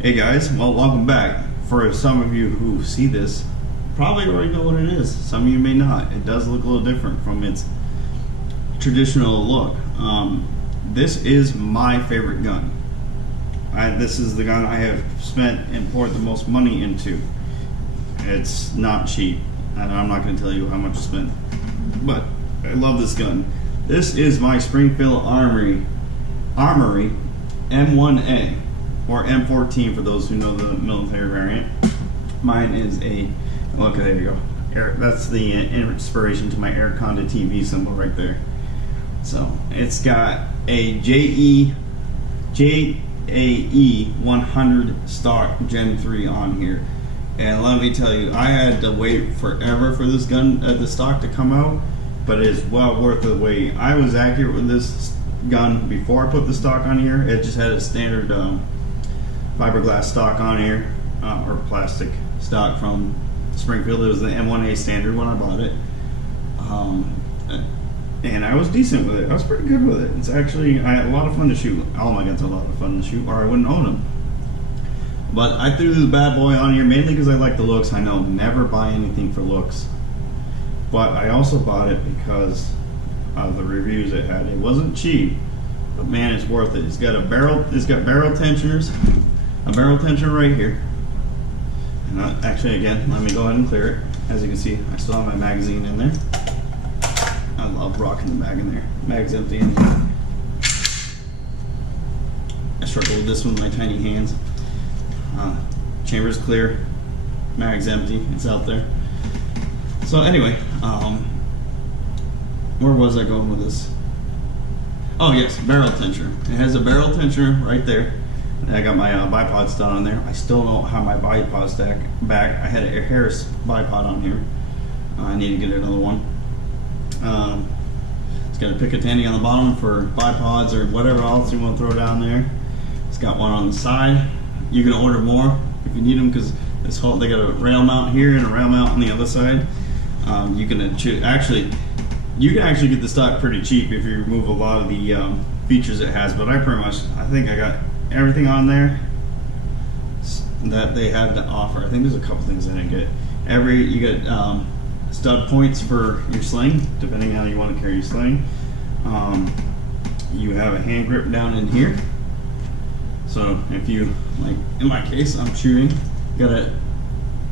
Hey guys, well, welcome back. For some of you who see this, probably already know what it is. Some of you may not. It does look a little different from its traditional look. This is my favorite gun. This is the gun I have spent and poured the most money into. It's not cheap, and I'm not going to tell you how much I spent, but I love this gun. This is my Springfield Armory M1A, or M14 for those who know the military variant. Mine is a, look, there you go. That's the inspiration to my Air Conda TV symbol right there. So it's got a JAE-100 Stock Gen 3 on here. And let me tell you, I had to wait forever for this gun, the stock to come out, but it's well worth the wait. I was accurate with this gun before I put the stock on here. It just had a standard fiberglass stock on here, or plastic stock from Springfield. It was the M1A standard when I bought it. And I was decent with it. I was pretty good with it. It's actually, I had a lot of fun to shoot. All my guns are a lot of fun to shoot, or I wouldn't own them. But I threw this bad boy on here mainly because I like the looks. I know, never buy anything for looks. But I also bought it because of the reviews it had. It wasn't cheap, but man, it's worth it. It's got a barrel, it's got barrel tensioners, a barrel tensioner right here. And actually, again, let me go ahead and clear it. As you can see, I still have my magazine in there. I love rocking the mag in there. Mag's empty in here. I struggle with this one with my tiny hands. Chamber's clear, mag's empty, it's out there. So anyway, where was I going with this? Oh yes, barrel tensioner. It has a barrel tensioner right there. And I got my bipod stud on there. I still don't have my bipod stack back. I had a Harris bipod on here. I need to get another one. It's got a Picatinny on the bottom for bipods or whatever else you want to throw down there. It's got one on the side. You can order more if you need them, because this whole, they got a rail mount here and a rail mount on the other side. You can actually get the stock pretty cheap if you remove a lot of the features it has. But I think I got everything on there that they had to offer. I think there's a couple things I didn't get. You get stud points for your sling, depending on how you want to carry your sling. You have a hand grip down in here. So if you, like in my case, I'm shooting, got a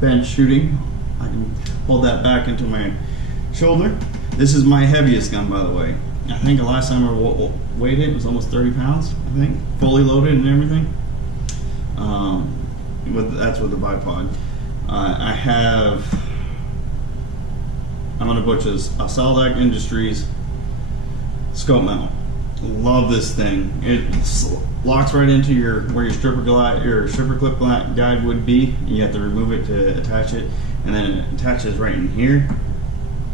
bench shooting, I can hold that back into my shoulder. This is my heaviest gun, by the way. I think the last time I weighed it was almost 30 pounds, I think, fully loaded and everything. That's with the bipod. I have, I'm going to butcher this, a S.O.G Industries scope mount. Love this thing. It locks right into where your stripper clip guide would be. You have to remove it to attach it, and then it attaches right in here.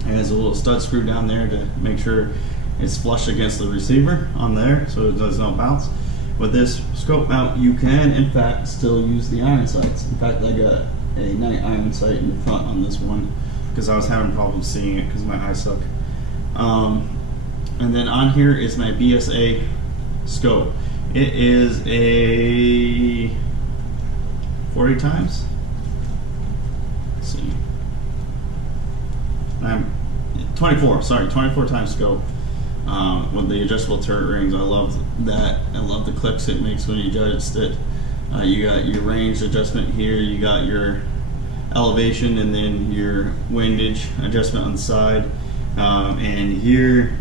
It has a little stud screw down there to make sure it's flush against the receiver on there, so it does not bounce. With this scope mount, you can, in fact, still use the iron sights. In fact, I got a night iron sight in the front on this one because I was having problems seeing it because my eyes suck. And then on here is my BSA scope. It is a 40 times. Let's see. 24 times scope with the adjustable turret rings. I love that. I love the clicks it makes when you adjust it. You got your range adjustment here. You got your elevation and then your windage adjustment on the side. And here,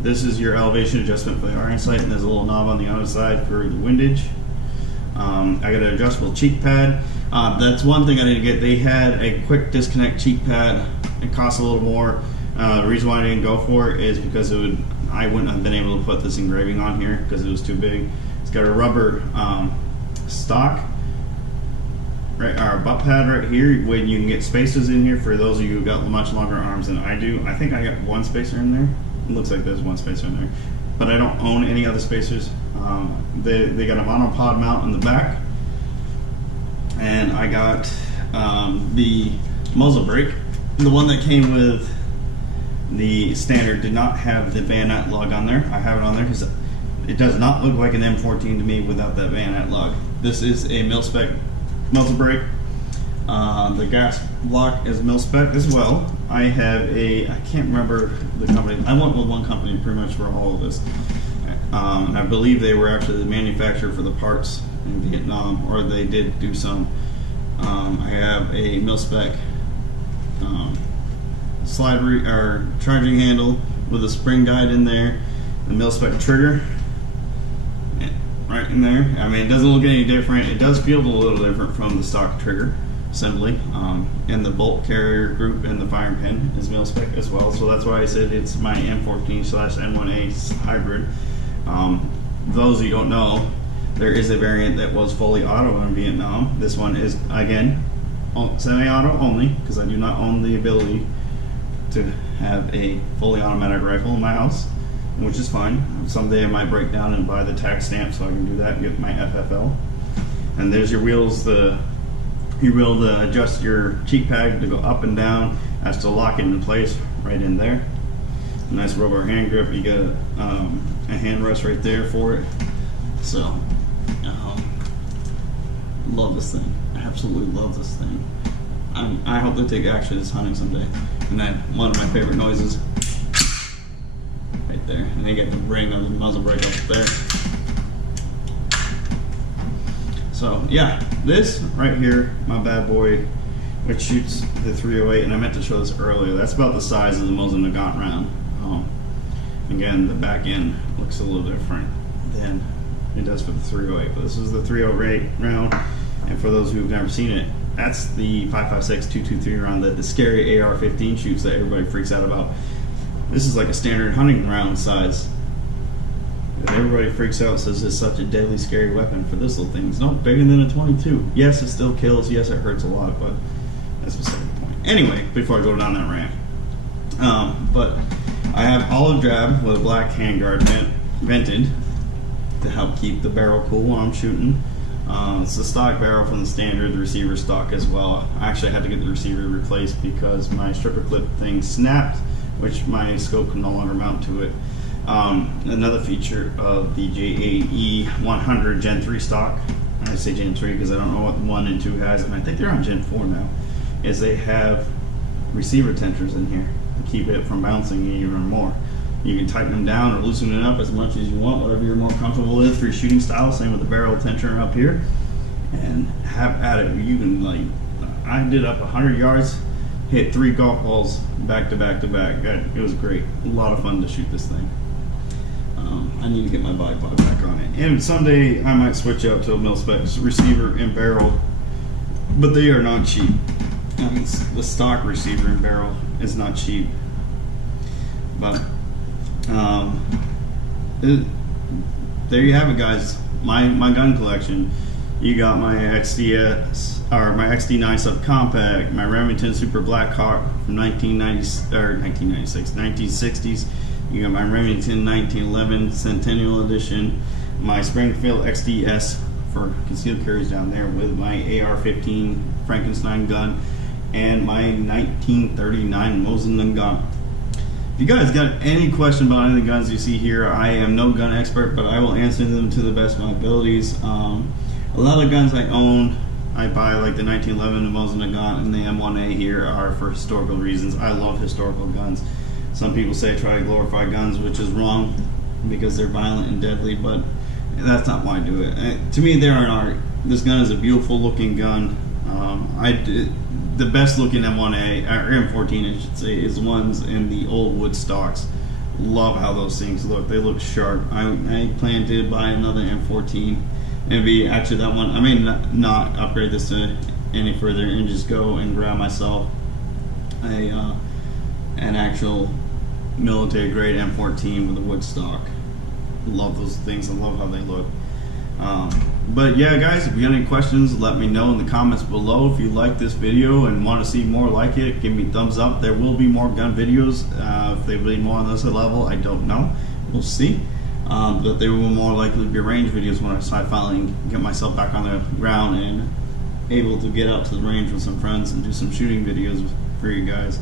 this is your elevation adjustment for the iron sight, and there's a little knob on the other side for the windage. I got an adjustable cheek pad. That's one thing I didn't get. They had a quick disconnect cheek pad. It costs a little more. The reason why I didn't go for it is because I wouldn't have been able to put this engraving on here because it was too big. It's got a rubber stock, right, our butt pad right here, when you can get spacers in here for those of you who got much longer arms than I do. I think I got one spacer in there. It looks like there's one spacer in there, but I don't own any other spacers. They got a monopod mount in the back, and I got the muzzle brake. The one that came with the standard did not have the bayonet lug on there. I have it on there because it does not look like an M14 to me without that bayonet lug. This is a mil-spec muzzle brake. The gas block is mil-spec as well. I have I can't remember the company. I went with one company pretty much for all of this. And I believe they were actually the manufacturer for the parts in Vietnam, or they did do some. I have a mil-spec or charging handle with a spring guide in there, the mil-spec trigger right in there. I mean, it doesn't look any different. It does feel a little different from the stock trigger assembly, and the bolt carrier group and the firing pin is mil-spec as well, so that's why I said it's my M14/M1A hybrid. Those of you who don't know, there is a variant that was fully auto in Vietnam. This one is, again, semi-auto only, because I do not own the ability to have a fully automatic rifle in my house, which is fine. Someday I might break down and buy the tax stamp so I can do that and get my FFL. And there's your wheels. You're able to adjust your cheek pad to go up and down. That's to lock it into place right in there. Nice rubber hand grip. You got a hand rest right there for it. So, love this thing. I absolutely love this thing. I hope they take action this hunting someday. And then one of my favorite noises, right there. And you get the ring of the muzzle brake up there. So yeah, this right here, my bad boy, which shoots the 308, and I meant to show this earlier. That's about the size of the Muzzle Nagant round. Again, the back end looks a little different than it does for the 308, but this is the 308 round. And for those who've never seen it, that's the 5.56 223 round that the scary AR-15 shoots that everybody freaks out about. This is like a standard hunting round size. And everybody freaks out and says it's such a deadly, scary weapon for this little thing. It's not bigger than a 22. Yes, it still kills. Yes, it hurts a lot, but that's beside the point. Anyway, before I go down that rant, but I have olive drab with a black handguard vented to help keep the barrel cool when I'm shooting. It's the stock barrel from the standard, the receiver stock as well. I actually had to get the receiver replaced because my stripper clip thing snapped, which my scope can no longer mount to it. Another feature of the JAE-100 G3 Stock, I say Gen 3 because I don't know what 1 and 2 has, and I think they're on Gen 4 now, is they have receiver tensioners in here to keep it from bouncing even more. You can tighten them down or loosen it up as much as you want, whatever you're more comfortable with for your shooting style. Same with the barrel tensioner up here, and have at it. You can, like, I did up 100 yards, hit 3 golf balls back to back to back. It was great. A lot of fun to shoot this thing. I need to get my body pod back on it, and someday I might switch out to a mil-spec receiver and barrel, but they are not cheap. I mean, the stock receiver and barrel is not cheap, but there you have it, guys. My gun collection. You got my XDS, or my XD9 subcompact, my Remington Super Blackhawk from 1960s. You got my Remington 1911 Centennial Edition, my Springfield XDS for concealed carries down there with my AR-15 Frankenstein gun, and my 1939 Muzzle Nagant. If you guys got any question about any of the guns you see here, I am no gun expert, but I will answer them to the best of my abilities. A lot of the guns I own, I buy, like the 1911, the Muzzle Nagant, and the M1A here are for historical reasons. I love historical guns. Some people say I try to glorify guns, which is wrong because they're violent and deadly, but that's not why I do it. To me, they're an art. This gun is a beautiful looking gun. The best looking M1A, or M14 I should say, is the ones in the old wood stocks. Love how those things look. They look sharp. I plan to buy another M14 and be actually that one. I may not upgrade this to any further and just go and grab myself an actual military grade M14 with a wood stock. Love those things. I love how they look. But yeah, guys, if you got any questions, let me know in the comments below. If you like this video and want to see more like it, give me a thumbs up. There will be more gun videos. If they will be more on this level, I don't know. We'll see. But they will more likely be range videos when I finally get myself back on the ground and able to get out to the range with some friends and do some shooting videos for you guys.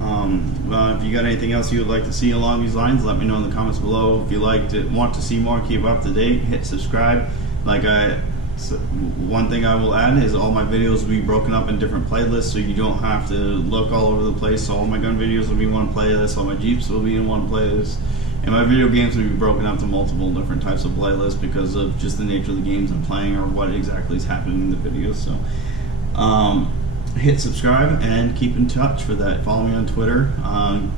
If you got anything else you would like to see along these lines, let me know in the comments below. If you want to see more, keep up to date, hit subscribe. Like I So one thing I will add is all my videos will be broken up in different playlists, so you don't have to look all over the place. So all my gun videos will be in one playlist, all my Jeeps will be in one playlist, and my video games will be broken up to multiple different types of playlists because of just the nature of the games I'm playing or what exactly is happening in the videos. So hit subscribe and keep in touch for that. Follow me on Twitter.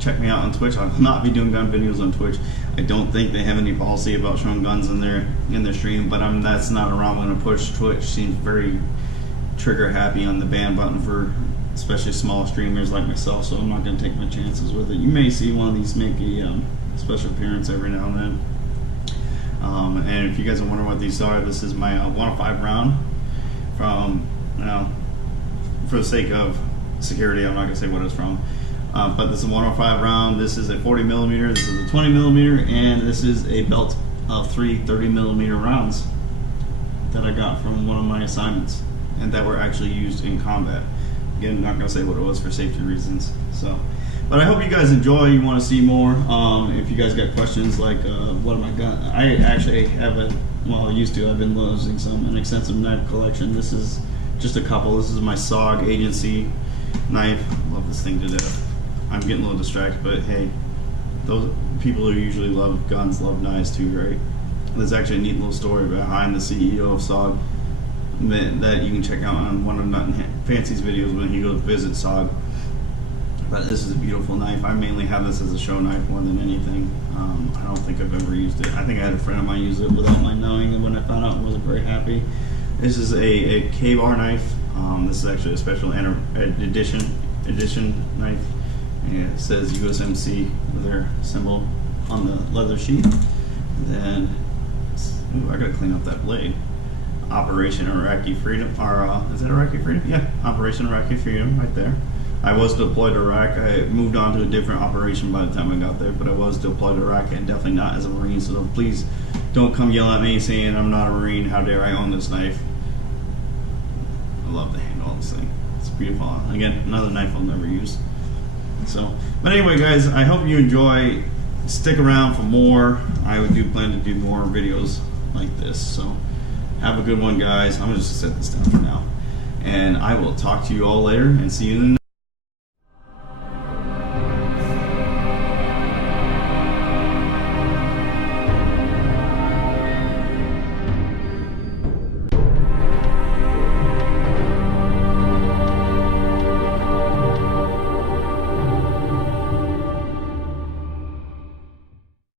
Check me out on Twitch. I will not be doing gun videos on Twitch. I don't think they have any policy about showing guns in their stream, but that's not around. I'm going to push. Twitch seems very trigger happy on the ban button for especially small streamers like myself, so I'm not going to take my chances with it. You may see one of these make a special appearance every now and then. And if you guys are wondering what these are, this is my 105 round from, for the sake of security, I'm not going to say what it's from. But this is a 105 round, this is a 40 millimeter, this is a 20 millimeter, and this is a belt of 3 30 millimeter rounds that I got from one of my assignments and that were actually used in combat. Again, I'm not going to say what it was for safety reasons. So, but I hope you guys enjoy. You want to see more. If you guys got questions like what am I gun? I actually have I used to. I've been losing an extensive knife collection. This is just a couple. This is my S.O.G agency knife. Love this thing to death. I'm getting a little distracted, but hey, those people who usually love guns love knives too, right? There's actually a neat little story behind the CEO of S.O.G that you can check out on one of Nothing Fancy's videos when he goes visit S.O.G. But this is a beautiful knife. I mainly have this as a show knife more than anything. I don't think I've ever used it. I think I had a friend of mine use it without my knowing, and when I found out, I wasn't very happy. This is a K-bar knife. This is actually a special edition knife. And it says USMC with their symbol on the leather sheath. And then, I gotta clean up that blade. Operation Iraqi Freedom, or is it Iraqi Freedom? Yeah, Operation Iraqi Freedom, right there. I was deployed to Iraq. I moved on to a different operation by the time I got there, but I was deployed to Iraq and definitely not as a Marine. So please don't come yell at me saying I'm not a Marine. How dare I own this knife? I love the handle on this thing. It's beautiful. Again, another knife I'll never use. So, but anyway, guys, I hope you enjoy. Stick around for more. I do plan to do more videos like this. So, have a good one, guys. I'm just gonna set this down for now, and I will talk to you all later and see you in the next